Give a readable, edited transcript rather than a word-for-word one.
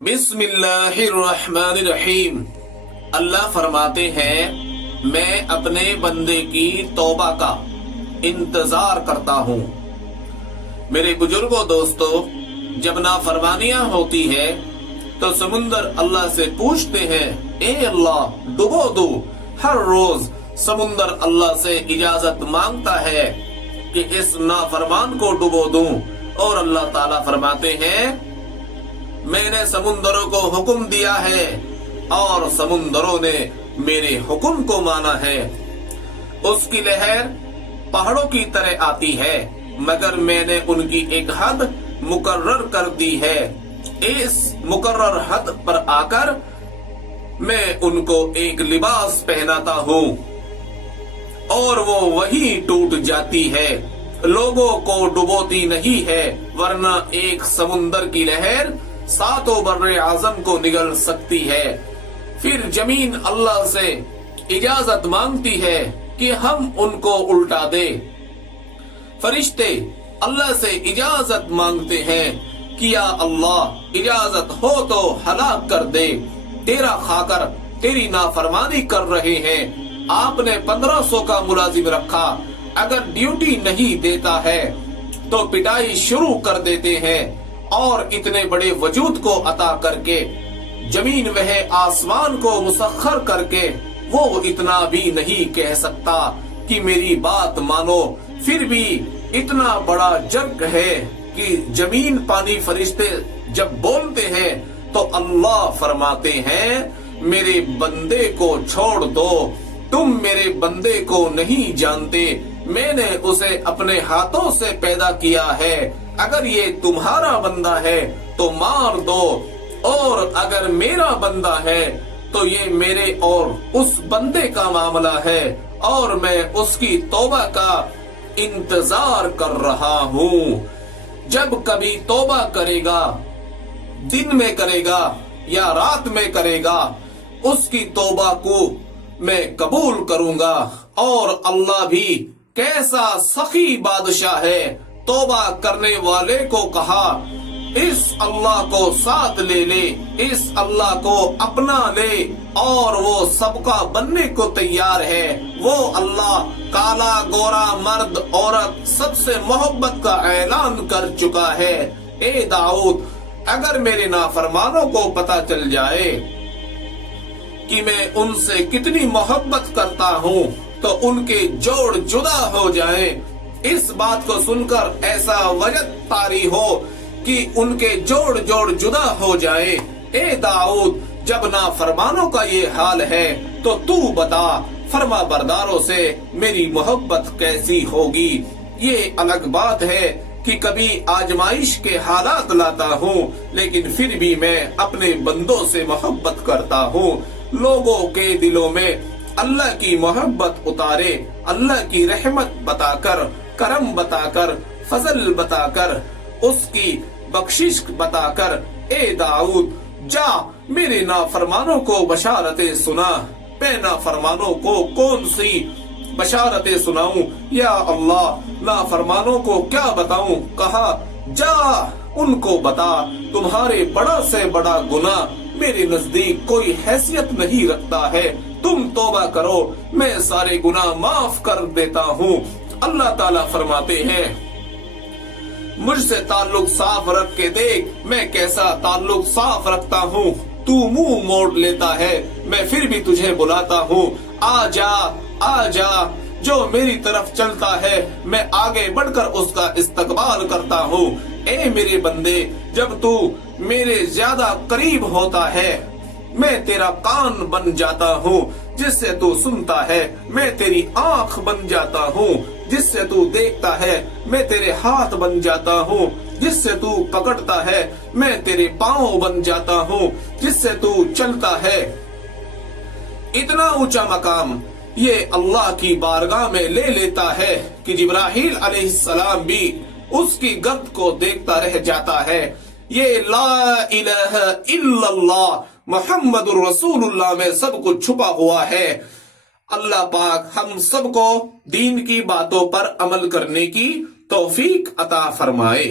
بسم اللہ الرحمن الرحیم۔ اللہ فرماتے ہیں میں اپنے بندے کی توبہ کا انتظار کرتا ہوں۔ میرے بزرگوں دوستو، جب نافرمانیاں ہوتی ہے تو سمندر اللہ سے پوچھتے ہیں اے اللہ ڈبو دو۔ ہر روز سمندر اللہ سے اجازت مانگتا ہے کہ اس نافرمان کو ڈبو دوں، اور اللہ تعالیٰ فرماتے ہیں میں نے سمندروں کو حکم دیا ہے اور سمندروں نے میرے حکم کو مانا ہے۔ اس کی لہر پہاڑوں کی طرح آتی ہے، مگر میں نے ان کی ایک حد مقرر کر دی ہے۔ اس مقرر حد پر آ کر میں ان کو ایک لباس پہناتا ہوں اور وہ وہی ٹوٹ جاتی ہے، لوگوں کو ڈبوتی نہیں ہے، ورنہ ایک سمندر کی لہر ساتوں بر اعظم کو نگل سکتی ہے۔ پھر زمین اللہ سے اجازت مانگتی ہے کہ ہم ان کو الٹا دے۔ فرشتے اللہ سے اجازت مانگتے ہیں کہ یا اللہ اجازت ہو تو ہلاک کر دے، تیرا کھا کر تیری نافرمانی کر رہے ہیں۔ آپ نے 1500 کا ملازم رکھا، اگر ڈیوٹی نہیں دیتا ہے تو پٹائی شروع کر دیتے ہیں، اور اتنے بڑے وجود کو عطا کر کے زمین وہ آسمان کو مسخر کر کے وہ اتنا بھی نہیں کہہ سکتا کہ میری بات مانو۔ پھر بھی اتنا بڑا جرگ ہے کہ زمین پانی فرشتے جب بولتے ہیں تو اللہ فرماتے ہیں میرے بندے کو چھوڑ دو، تم میرے بندے کو نہیں جانتے، میں نے اسے اپنے ہاتھوں سے پیدا کیا ہے، اگر یہ تمہارا بندہ ہے تو مار دو، اور اگر میرا بندہ ہے تو یہ میرے اور اس بندے کا معاملہ ہے، اور میں اس کی توبہ کا انتظار کر رہا ہوں۔ جب کبھی توبہ کرے گا، دن میں کرے گا یا رات میں کرے گا، اس کی توبہ کو میں قبول کروں گا۔ اور اللہ بھی کیسا سخی بادشاہ ہے، توبہ کرنے والے کو کہا اس اللہ کو ساتھ لے لے، اس اللہ کو اپنا لے، اور وہ سب کا بننے کو تیار ہے۔ وہ اللہ کالا گورا مرد عورت سب سے محبت کا اعلان کر چکا ہے۔ اے داؤد، اگر میرے نافرمانوں کو پتہ چل جائے کہ میں ان سے کتنی محبت کرتا ہوں تو ان کے جوڑ جدا ہو جائیں۔ اس بات کو سن کر ایسا وجد طاری ہو کہ ان کے جوڑ جدا ہو جائیں۔ اے داؤد، جب نافرمانوں کا یہ حال ہے تو تو بتا فرما برداروں سے میری محبت کیسی ہوگی۔ یہ الگ بات ہے کہ کبھی آزمائش کے حالات لاتا ہوں، لیکن پھر بھی میں اپنے بندوں سے محبت کرتا ہوں۔ لوگوں کے دلوں میں اللہ کی محبت اتارے، اللہ کی رحمت بتا کر، کرم بتا کر، فضل بتا کر، اس کی بخشش بتا کر، اے داؤد جا میرے نافرمانوں کو بشارتیں سنا۔ میں نافرمانوں کو کون سی بشارتیں سناؤں؟ یا اللہ نافرمانوں کو کیا بتاؤں؟ کہا جا ان کو بتا تمہارے بڑا سے بڑا گناہ میرے نزدیک کوئی حیثیت نہیں رکھتا ہے، تم توبہ کرو میں سارے گناہ معاف کر دیتا ہوں۔ اللہ تعالیٰ فرماتے ہیں مجھ سے تعلق صاف رکھ کے دیکھ میں کیسا تعلق صاف رکھتا ہوں۔ تو منہ موڑ لیتا ہے، میں پھر بھی تجھے بلاتا ہوں، آ جا آ جا۔ جو میری طرف چلتا ہے میں آگے بڑھ کر اس کا استقبال کرتا ہوں۔ اے میرے بندے، جب تو میرے زیادہ قریب ہوتا ہے میں تیرا کان بن جاتا ہوں جس سے تو سنتا ہے، میں تیری آنکھ بن جاتا ہوں جس سے تو دیکھتا ہے، میں تیرے ہاتھ بن جاتا ہوں جس سے تو پکڑتا ہے، میں تیرے پاؤں بن جاتا ہوں جس سے تو چلتا ہے۔ اتنا اونچا مقام یہ اللہ کی بارگاہ میں لے لیتا ہے کہ جبرائیل علیہ السلام بھی اس کی گرد کو دیکھتا رہ جاتا ہے۔ یہ لا الہ الا اللہ محمد الرسول اللہ میں سب کچھ چھپا ہوا ہے۔ اللہ پاک ہم سب کو دین کی باتوں پر عمل کرنے کی توفیق عطا فرمائے۔